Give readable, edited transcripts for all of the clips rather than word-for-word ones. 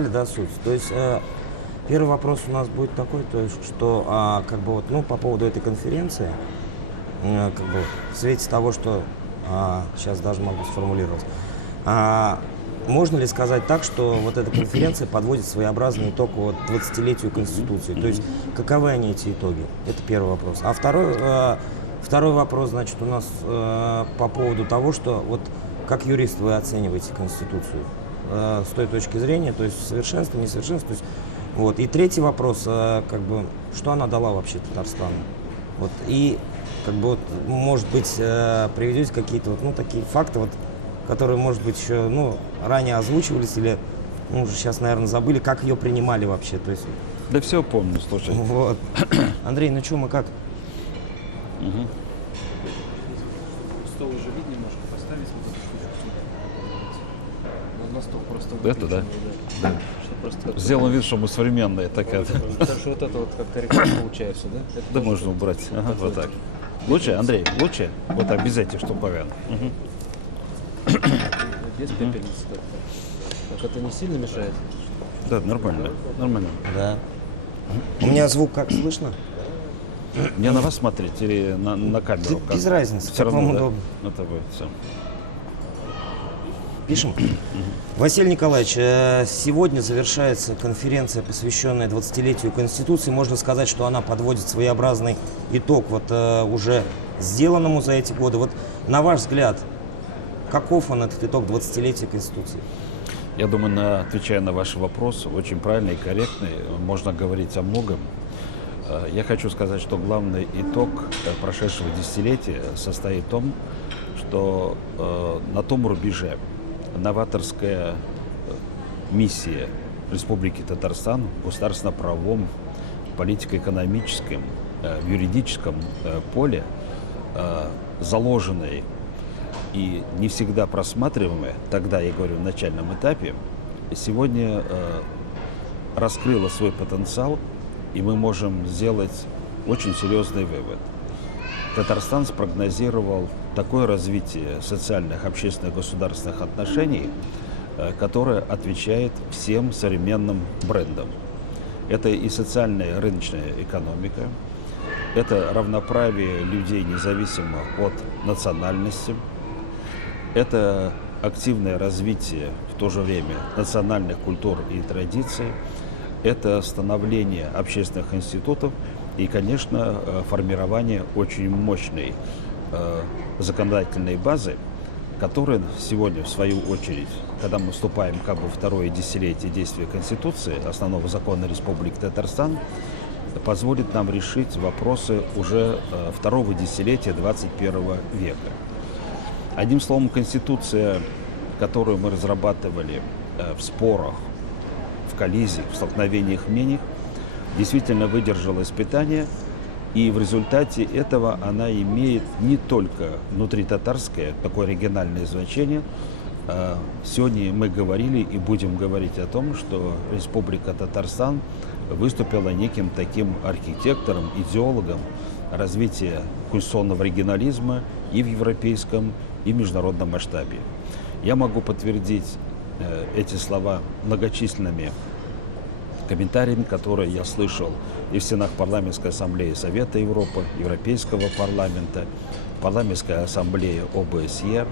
Да, суть. То есть первый вопрос у нас будет такой, то есть, что как бы вот, ну, по поводу этой конференции, как бы в свете того, что сейчас даже могу сформулировать, можно ли сказать так, что вот эта конференция подводит своеобразный итог вот 20-летию Конституции? То есть каковы они эти итоги? Это первый вопрос. А второй вопрос, значит, у нас по поводу того, что вот как юрист вы оцениваете Конституцию? С той точки зрения, то есть совершенство, несовершенство. То есть, вот. И третий вопрос, как бы, что она дала вообще Татарстану? Вот. И, как бы, вот, может быть, приведете какие-то вот, ну, такие факты, вот, которые, может быть, еще, ну, ранее озвучивались или, ну, уже сейчас, наверное, забыли, как ее принимали вообще. То есть, Да все помню, слушай. вот. Андрей, ну что, мы как? Стол уже вид немножко поставить, вот эту штучку. На стол просто Это, да? выключенный, да. Чтоб просто Сделаем вид, что мы современные. Так, так что вот это вот как корректно получается, да? Это да тоже можно вот убрать. Ага, такой вот так. Лучше, Андрей, лучше? Вот так, без этих штуковин. без пепельницы так. Так это не сильно мешает? Да, нормально. Нормально. Да. У меня звук как слышно? Мне на вас смотреть или на камеру? Да без разницы, Все как равно, вам да? удобно. Это будет все. Пишем. Василий Николаевич, сегодня завершается конференция, посвященная 20-летию Конституции. Можно сказать, что она подводит своеобразный итог вот уже сделанному за эти годы. Вот на ваш взгляд, каков он, этот итог 20-летия Конституции? Я думаю, отвечая на ваш вопрос, очень правильный и корректный, можно говорить о многом. Я хочу сказать, что главный итог прошедшего десятилетия состоит в том, что на том рубеже новаторская миссия Республики Татарстан в государственно-правовом, политико-экономическом, в юридическом поле, заложенной и не всегда просматриваемая, тогда, я говорю, в начальном этапе, сегодня раскрыла свой потенциал, и мы можем сделать очень серьезный вывод. Татарстан спрогнозировал такое развитие социальных, общественных, государственных отношений, которое отвечает всем современным брендам. Это и социальная рыночная экономика, это равноправие людей независимо от национальности, это активное развитие в то же время национальных культур и традиций, это становление общественных институтов и, конечно, формирование очень мощной законодательной базы, которая сегодня, в свою очередь, когда мы вступаем как бы во второе десятилетие действия Конституции, основного закона Республики Татарстан, позволит нам решить вопросы уже второго десятилетия 21 века. Одним словом, Конституция, которую мы разрабатывали в спорах, в коллизиях, в столкновениях мнений, действительно выдержала испытания, и в результате этого она имеет не только внутритатарское, такое региональное значение. Сегодня мы говорили и будем говорить о том, что Республика Татарстан выступила неким таким архитектором, идеологом развития конституционного регионализма и в европейском, и в международном масштабе. Я могу подтвердить эти слова многочисленными комментариями, которые я слышал и в стенах Парламентской ассамблеи Совета Европы, Европейского парламента, Парламентской ассамблеи ОБСЕ,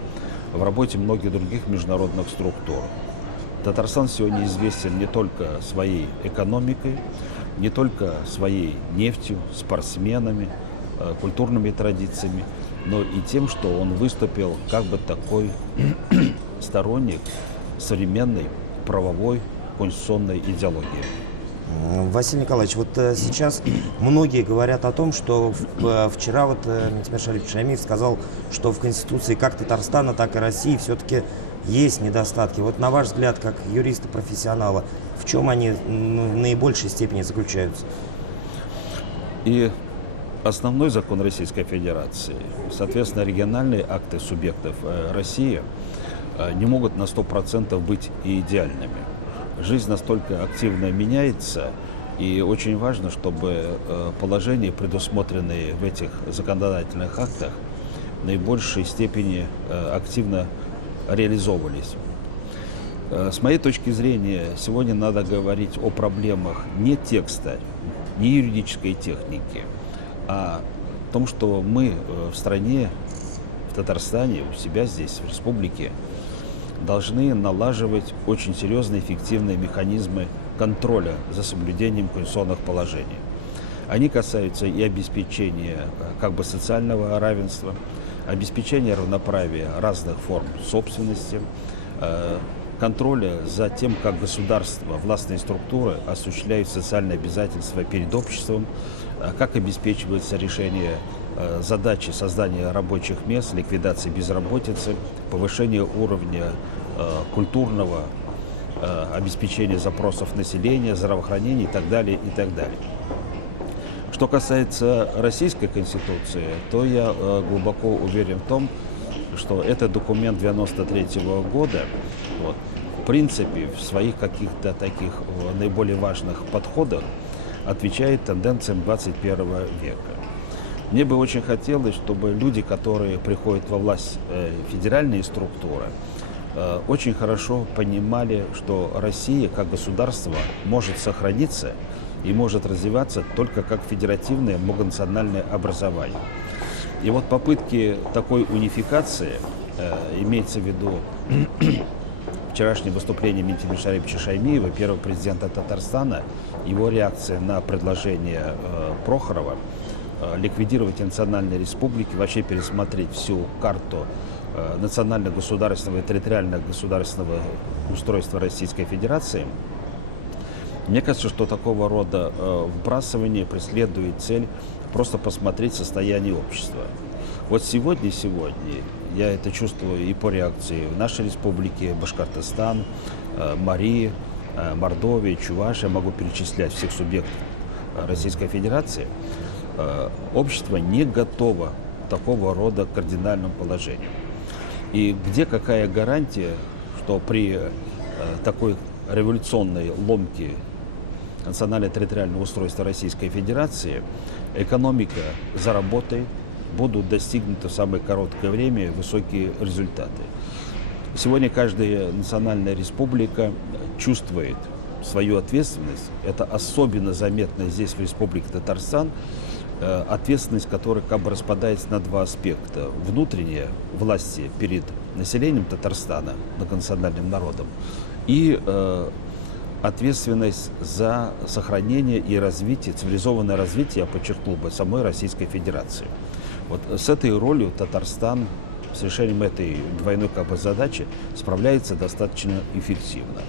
в работе многих других международных структур. Татарстан сегодня известен не только своей экономикой, не только своей нефтью, спортсменами, культурными традициями, но и тем, что он выступил как бы такой сторонник современной правовой конституционной идеологии. Василий Николаевич, вот сейчас многие говорят о том, что вчера вот Ментимер Шарифович Шаймиев сказал, что в Конституции как Татарстана, так и России все-таки есть недостатки. Вот на ваш взгляд, как юриста-профессионала, в чем они в наибольшей степени заключаются? И основной закон Российской Федерации, соответственно, региональные акты субъектов России не могут на 100% быть идеальными. Жизнь настолько активно меняется, и очень важно, чтобы положения, предусмотренные в этих законодательных актах, в наибольшей степени активно реализовывались. С моей точки зрения, сегодня надо говорить о проблемах не текста, не юридической техники, а о том, что мы в стране, в Татарстане, у себя здесь, в республике, должны налаживать очень серьезные эффективные механизмы контроля за соблюдением конституционных положений. Они касаются и обеспечения как бы социального равенства, обеспечения равноправия разных форм собственности, контроля за тем, как государство, властные структуры осуществляют социальные обязательства перед обществом, как обеспечивается решение задачи создания рабочих мест, ликвидации безработицы, повышения уровня культурного обеспечения запросов населения, здравоохранения и так далее, и так далее. Что касается Российской Конституции, то я глубоко уверен в том, что этот документ 1993 года, вот, в принципе, в своих каких-то таких наиболее важных подходах отвечает тенденциям 21 века. Мне бы очень хотелось, чтобы люди, которые приходят во власть федеральные структуры, очень хорошо понимали, что Россия как государство может сохраниться и может развиваться только как федеративное многонациональное образование. И вот попытки такой унификации, имеется в виду вчерашнее выступление Минтимира Шариповича Шаймиева, первого президента Татарстана, его реакция на предложение Прохорова ликвидировать национальные республики, вообще пересмотреть всю карту национально-государственного и территориально-государственного устройства Российской Федерации. Мне кажется, что такого рода вбрасывание преследует цель просто посмотреть состояние общества. Вот сегодня я это чувствую и по реакции в нашей республике, Башкортостан, Мари, Мордовия, Чувашия, могу перечислять всех субъектов Российской Федерации. Общество не готово к такого рода кардинальному положению. И где какая гарантия, что при такой революционной ломке национально-территориального устройства Российской Федерации экономика заработает, будут достигнуты в самое короткое время высокие результаты. Сегодня каждая национальная республика чувствует свою ответственность. Это особенно заметно здесь, в Республике Татарстан, ответственность которой как бы распадается на два аспекта. Внутренняя власти перед населением Татарстана, многонациональным народом, и ответственность за сохранение и развитие, цивилизованное развитие, я подчеркнул бы, самой Российской Федерации. Вот с этой ролью Татарстан с решением этой двойной как бы задачи справляется достаточно эффективно.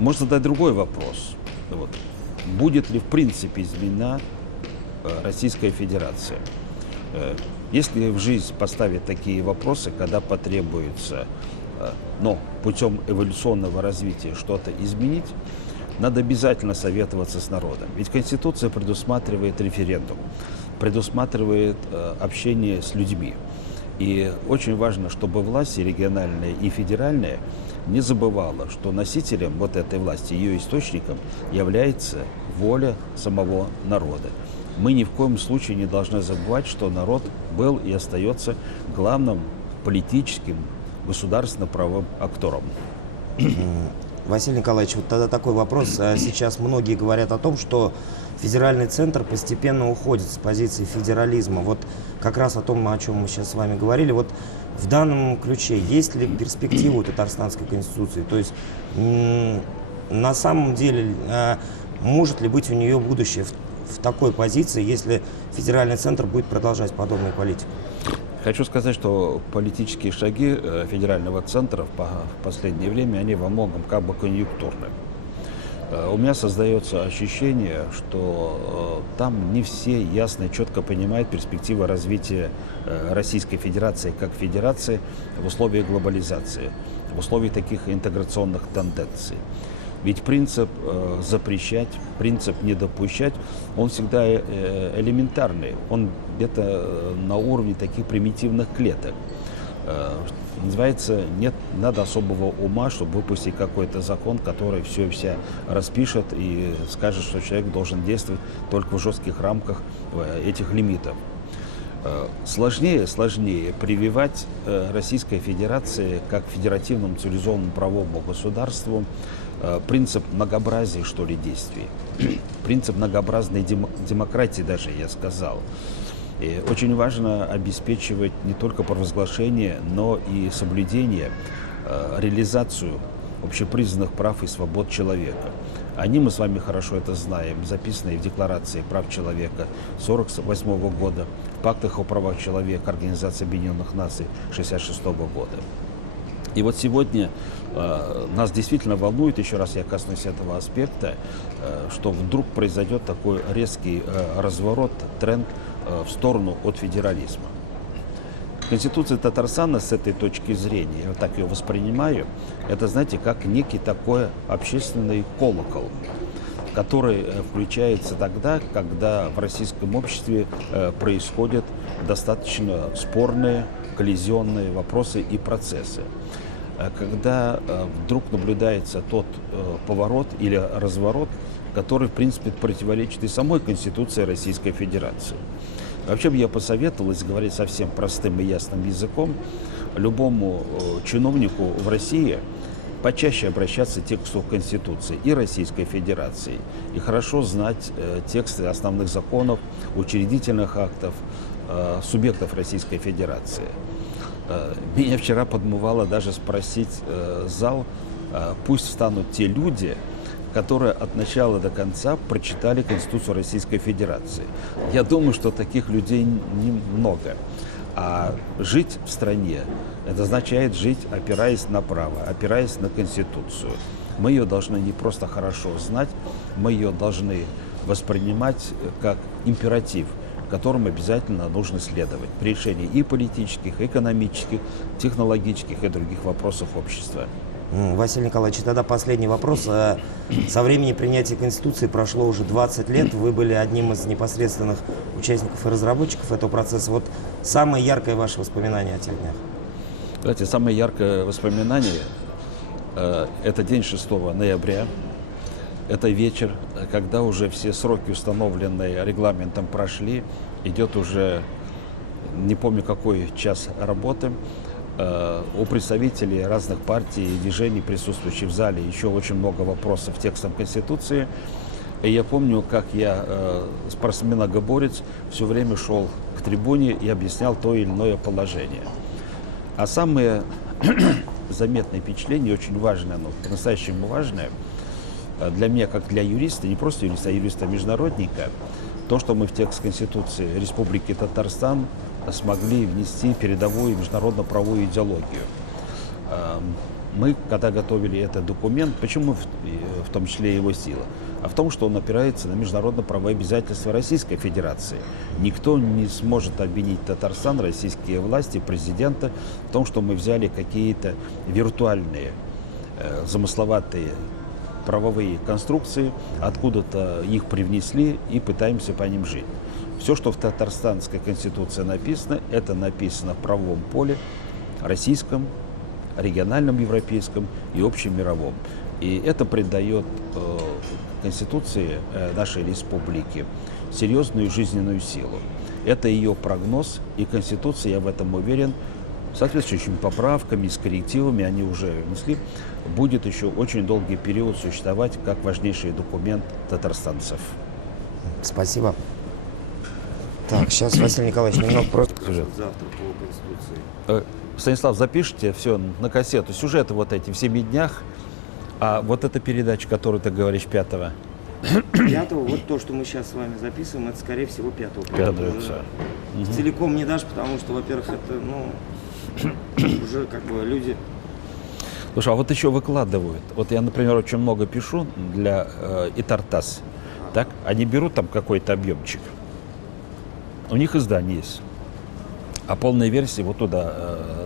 Можно задать другой вопрос. Вот. Будет ли в принципе изменена Российская Федерация? Если в жизнь поставить такие вопросы, когда потребуется, но путем эволюционного развития что-то изменить, надо обязательно советоваться с народом. Ведь Конституция предусматривает референдум, предусматривает общение с людьми. И очень важно, чтобы власть и региональная, и федеральная не забывала, что носителем вот этой власти, ее источником является воля самого народа. Мы ни в коем случае не должны забывать, что народ был и остается главным политическим, государственно-правовым актором. Василий Николаевич, вот тогда такой вопрос. Сейчас многие говорят о том, что федеральный центр постепенно уходит с позиции федерализма. Вот как раз о том, о чем мы сейчас с вами говорили. Вот в данном ключе есть ли перспектива у Татарстанской конституции? То есть на самом деле может ли быть у нее будущее в такой позиции, если федеральный центр будет продолжать подобную политику? Хочу сказать, что политические шаги федерального центра в последнее время, они во многом как бы конъюнктурны. У меня создается ощущение, что там не все ясно и четко понимают перспективы развития Российской Федерации как федерации в условиях глобализации, в условиях таких интеграционных тенденций. Ведь принцип запрещать, принцип не допускать, он всегда элементарный. Он где-то на уровне таких примитивных клеток. Называется, нет, надо особого ума, чтобы выпустить какой-то закон, который все и вся распишет и скажет, что человек должен действовать только в жестких рамках этих лимитов. Сложнее прививать Российской Федерации как федеративному цивилизованному правовому государству принцип многообразия, что ли, действий, принцип многообразной демократии даже, я сказал. И очень важно обеспечивать не только провозглашение, но и соблюдение, реализацию общепризнанных прав и свобод человека. Они, мы с вами хорошо это знаем, записанные в Декларации прав человека 1948 года, в пактах о правах человека Организации Объединенных Наций 1966 года. И вот сегодня нас действительно волнует, еще раз я коснусь этого аспекта, что вдруг произойдет такой резкий разворот, тренд в сторону от федерализма. Конституция Татарстана с этой точки зрения, я так ее воспринимаю, это, знаете, как некий такой общественный колокол, который включается тогда, когда в российском обществе происходят достаточно спорные, коллизионные вопросы и процессы. Когда вдруг наблюдается тот поворот или разворот, который, в принципе, противоречит и самой Конституции Российской Федерации. Вообще бы я посоветовал, если говорить совсем простым и ясным языком, любому чиновнику в России почаще обращаться к тексту Конституции и Российской Федерации, и хорошо знать тексты основных законов, учредительных актов, субъектов Российской Федерации. Меня вчера подмывало даже спросить зал, пусть встанут те люди, которые от начала до конца прочитали Конституцию Российской Федерации. Я думаю, что таких людей немного. А жить в стране, это означает жить, опираясь на право, опираясь на Конституцию. Мы ее должны не просто хорошо знать, мы ее должны воспринимать как императив, которым обязательно нужно следовать при решении и политических, и экономических, технологических и других вопросов общества. Василий Николаевич, тогда последний вопрос. Со времени принятия Конституции прошло уже 20 лет. Вы были одним из непосредственных участников и разработчиков этого процесса. Вот самое яркое ваше воспоминание о тех днях? Знаете, самое яркое воспоминание это день 6 ноября. Это вечер, когда уже все сроки, установленные регламентом, прошли. Идет уже, не помню какой час работы. У представителей разных партий и движений, присутствующих в зале, еще очень много вопросов текстом Конституции. И я помню, как я, спортсмен-огоборец, все время шел к трибуне и объяснял то или иное положение. А самое заметное впечатление, очень важное, но по-настоящему важное, для меня, как для юриста, не просто юриста, а юриста-международника, то, что мы в текст Конституции Республики Татарстан смогли внести передовую международно-правовую идеологию. Мы, когда готовили этот документ, почему в том числе его сила? А в том, что он опирается на международно-правовые обязательства Российской Федерации. Никто не сможет обвинить Татарстан, российские власти, президента в том, что мы взяли какие-то виртуальные, замысловатые правовые конструкции, откуда-то их привнесли и пытаемся по ним жить. Все, что в Татарстанской Конституции написано, это написано в правовом поле российском, региональном европейском и общемировом. И это придает Конституции нашей республики серьезную жизненную силу. Это ее прогноз, и Конституция, я в этом уверен, с соответствующими поправками, с коррективами, они уже внесли, будет еще очень долгий период существовать как важнейший документ татарстанцев. Спасибо. Так, сейчас, Василий Николаевич, немного просто сюжет. Завтра по Конституции. Станислав, запишите все на кассету, сюжеты вот эти в 7 днях, а вот эта передача, которую ты говоришь, 5-го. 5-го, вот то, что мы сейчас с вами записываем, это, скорее всего, 5-го. Целиком не дашь, потому что, во-первых, это, уже как бы люди... Слушай, а вот еще выкладывают. Вот я, например, очень много пишу для ИТАРТАСС, так? Они берут там какой-то объемчик, у них издание есть, а полная версия вот туда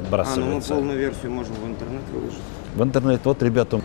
отбрасывается. мы полную версию можем в интернет выложить. В интернет, вот, ребята,